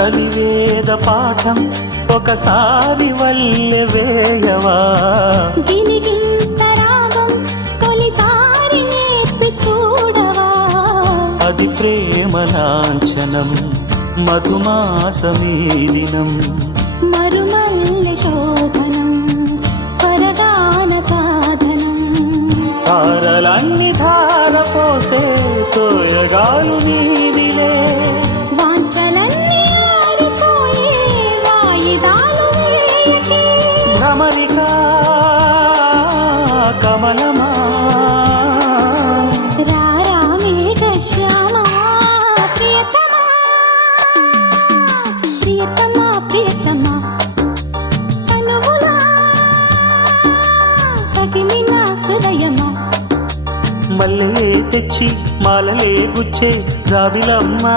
కలివేద పాఠం ఒకసారి వల్లె వేయవా గిలిగింత రాగం తొలిసారి నేర్పి చూడవా అది ప్రేమ లాంఛనం మధుమాసమీలినం మరుమల్లె శోభనం స్వరగాన సాధనం ధారలన్ని ధార పోసే సోయగాలు నీవిలే వాంఛలన్నీ ఆరిపోయే వాయిదాలు వేయకే భ్రమరికా కమలమా రారా మేఘశ్యామా ప్రియతమా ప్రియతమా ప్రియతమా తనువులా తగిలిన హృదయమా మల్లెలే తెచ్చి మాలలే గుచ్చే జాబిలమ్మా